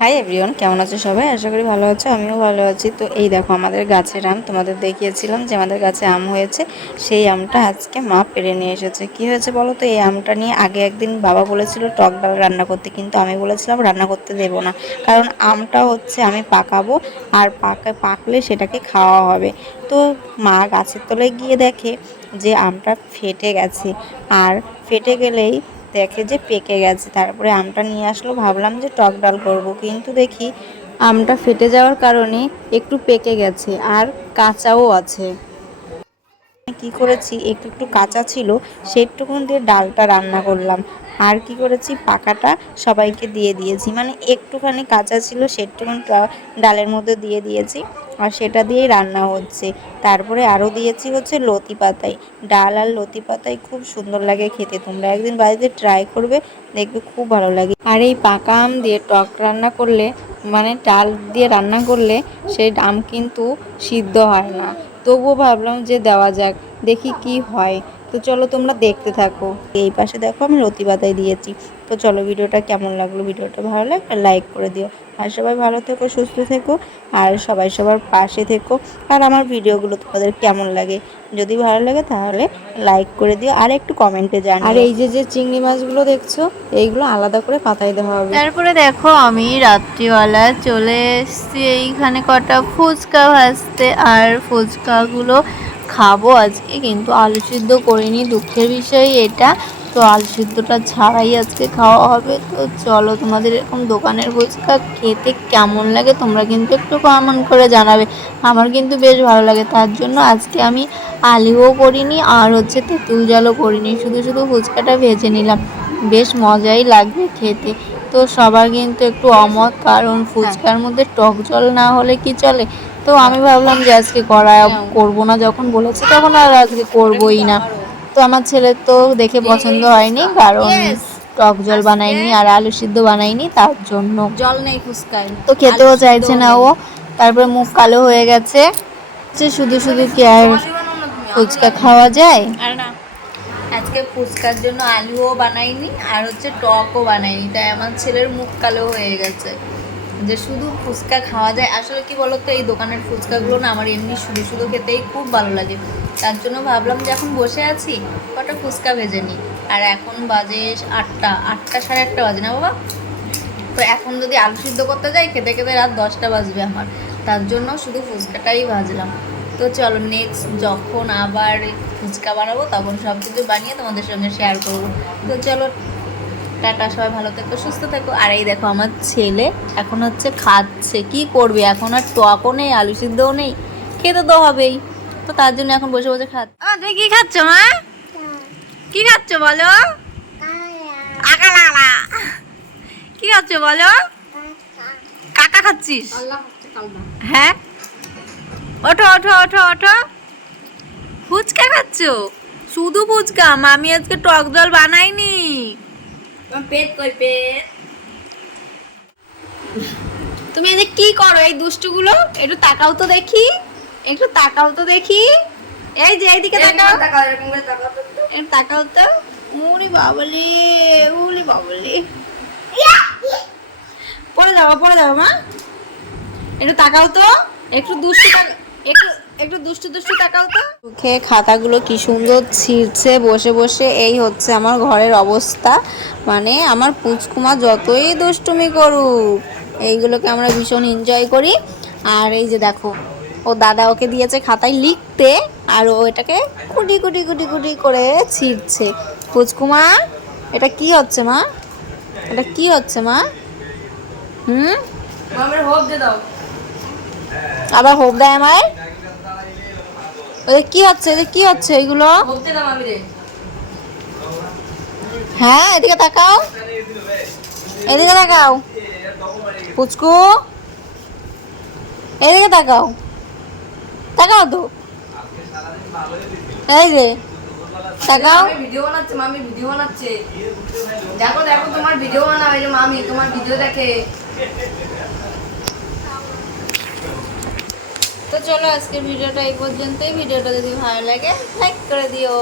Hi everyone, কেমন আছো সবাই? আশা করি ভালো আছো, আমিও ভালো আছি। তো এই দেখো আমাদের গাছের আম, তোমাদের দেখিয়েছিলাম যে আমাদের গাছে আম হয়েছে। সেই আমটা আজকে মা পেড়ে নিয়ে এসেছে। কি হয়েছে বলো তো, এই আমটা নিয়ে আগে একদিন বাবা বলেছিল টক ডাল রান্না করতে, কিন্তু আমি বলেছিলাম রান্না করতে দেবো না, কারণ আমটা হচ্ছে আমি পাকাবো, আর পাকলে সেটাকে খাওয়া হবে। তো মা গাছের তলায় গিয়ে দেখে যে আমটা ফেটে গেছে, আর ফেটে গেলেই দেখে যে পেকে গেছে। তারপরে আমটা নিয়ে আসলো, ভাবলাম যে টক ডাল করব, কিন্তু দেখি আমটা ফেটে যাওয়ার কারণে একটু পেকে গেছে আর কাঁচাও আছে। কি করেছি, একটু একটু কাঁচা ছিল, সেটুকুন দিয়ে ডালটা রান্না করলাম। আর কি করেছি, পাকাটা সবাইকে দিয়ে দিয়েছি, মানে একটুখানি কাঁচা ছিল সেটুকুন ডালের মধ্যে দিয়ে দিয়েছি, আর সেটা দিয়েই রান্না হচ্ছে। তারপরে আরও দিয়েছি হচ্ছে লতি পাতায়। ডাল আর লতি পাতায় খুব সুন্দর লাগে খেতে, তোমরা একদিন বাড়িতে ট্রাই করবে, দেখবে খুব ভালো লাগে। আর এই পাকা আম দিয়ে টক রান্না করলে, মানে ডাল দিয়ে রান্না করলে, সেই আম কিন্তু সিদ্ধ হয় না। তবুও ভাবলাম যে দেওয়া যাক, দেখি কি হয়। তো চলো তোমরা দেখতে থাকো। এই পাশে দেখো আমি লতি পাতায় দিয়েছি। তো চলো, ভিডিওটা কেমন লাগলো, ভিডিওটা ভালো লাগলে একটা লাইক করে দিও। আর সবাই ভালো থেকো, সুস্থ থেকো, আর সবাই সবার পাশে থেকো। আর আমার ভিডিওগুলো তোমাদের কেমন লাগে, যদি ভালো লাগে তাহলে লাইক করে দিও, আর একটু কমেন্টে জানিও। আর এই যে যে চিংড়ি মাছগুলো দেখছো, এইগুলো আলাদা করে পাতায় দেওয়া হবে। তারপরে দেখো আমি রাত্রিবেলা চলে এসেছি এইখানে কটা ফুচকা ভাজতে, আর ফুচকাগুলো খাবো আজকে, কিন্তু আলু সিদ্ধ করিনি, দুঃখের বিষয় এটা। তো আলু সিদ্ধটা ছাড়াই আজকে খাওয়া হবে। তো চলো, তোমাদের এরকম দোকানের ফুচকা খেতে কেমন লাগে তোমরা কিন্তু একটু কমেন্ট করে জানাবে। আমার কিন্তু বেশ ভালো লাগে, তার জন্য আজকে আমি আলুও করিনি আর হচ্ছে তেঁতুল জলও করিনি, শুধু শুধু ফুচকাটা ভেজে নিলাম। বেশ মজাই লাগবে খেতে। তো সবার কিন্তু একটু অমত, কারণ ফুচকার মধ্যে টক জল না হলে কি চলে। তো আমি ভাবলাম যে আজকে করবো না, যখন বলেছে তখন আর আজকে করবোই না। তো আমার ছেলের তো দেখে পছন্দ হয়নি, কারণ টক জল বানাইনি আর আলু সিদ্ধ বানাইনি, তার জন্য জল নেই ফুচকায়, তো খেতেও চাইছে না ও। তারপরে মুখ কালো হয়ে গেছে, শুধু শুধু কি আর ফুচকা খাওয়া যায়? আর না, আজকে ফুচকার জন্য আলুও বানাইনি আর হচ্ছে টকও বানাইনি, তাই আমার ছেলের মুখ কালো হয়ে গেছে যে শুধু ফুচকা খাওয়া যায়। আসলে কি বলতো, এই দোকানের ফুচকাগুলো না আমার এমনি শুধু শুধু খেতেই খুব ভালো লাগে। তার জন্য ভাবলাম যে এখন বসে আছি, কটা ফুচকা ভেজে নিই। আর এখন বাজে 8টা সাড়ে 8টা বাজে না বাবা? তো এখন যদি আলু সিদ্ধ করতে যাই, খেতে খেতে রাত 10টা বাজবে আমার, তার জন্য শুধু ফুচকাটাই ভাজলাম। তো চলো, নেক্সট যখন আবার ফুচকা বানাবো তখন সব কিছু বানিয়ে তোমাদের সঙ্গে শেয়ার করবো। তো চলো, টাটা, সবাই ভালো থেকো, সুস্থ থেকো। আর এই দেখো আমার ছেলে এখন হচ্ছে খাচ্ছে, কি করবে, এখন আর টকও নেই, আলু সিদ্ধও নেই, খেতে তো হবেই। তো তার জন্য এখন বসে বসে খাচ্ছে। তুমি কি খাচ্ছ মা? কি খাচ্ছ বলো? আকালা। কি খাচ্ছ বলো? কাকা খাচ্ছিস? হ্যাঁ, ওঠো ওঠো ওঠো ওঠো। ফুচকা খাচ্ছ? শুধু ফুচকা? মামি আজকে টক জল বানাইনি। পেট কই পেট? তুমি এই যে কি করো এই দুষ্টুগুলো? একটু তাকাও তো দেখি, একটু তাকাও তো দেখি। এই যে এইদিকে তাকাও, একটু তাকাও তো। উনি বাবলি, উলি বাবলি, পড়ে যাবো মা। একটু তাকাও তো, একটু দুষ্টু একটু একটু দুষ্টু দুষ্টু তাকাও তো। মুখে খাতাগুলো কি সুন্দর ছিঁড়ছে বসে বসে, এই হচ্ছে আমার ঘরের অবস্থা। মানে আমার পুচকুমা যতই দুষ্টুমি করুক, এইগুলোকে আমরা ভীষণ এনজয় করি। আর এই যে দেখো, ও দাদা ওকে দিয়েছে খাতায় লিখতে, আর ও এটাকে কুটি কুটি কুটি কুটি করে ছিঁড়ছে। পুচকুমা, এটা কি হচ্ছে মা? এটা কি হচ্ছে মা? আবার হোপ দেয় আমায়। কি হচ্ছে, কি হচ্ছে এগুলো? হ্যাঁ, এদিকে তাকাও, এদিকে তাকাও পুচকু, এদিকে তাকাও, তাকাও তো, এই যে তাকাও। ভিডিও বানাচ্ছে মামি, ভিডিও বানাচ্ছে। দেখো দেখো, তোমার ভিডিও বানাও, এই যে মামি তোমার ভিডিও দেখে। তো চলো, আজকের ভিডিওটা এই পর্যন্তই। ভিডিওটা যদি ভালো লাগে লাইক করে দিও।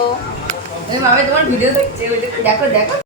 মামি তোমার ভিডিও দেখছে, দেখো দেখো।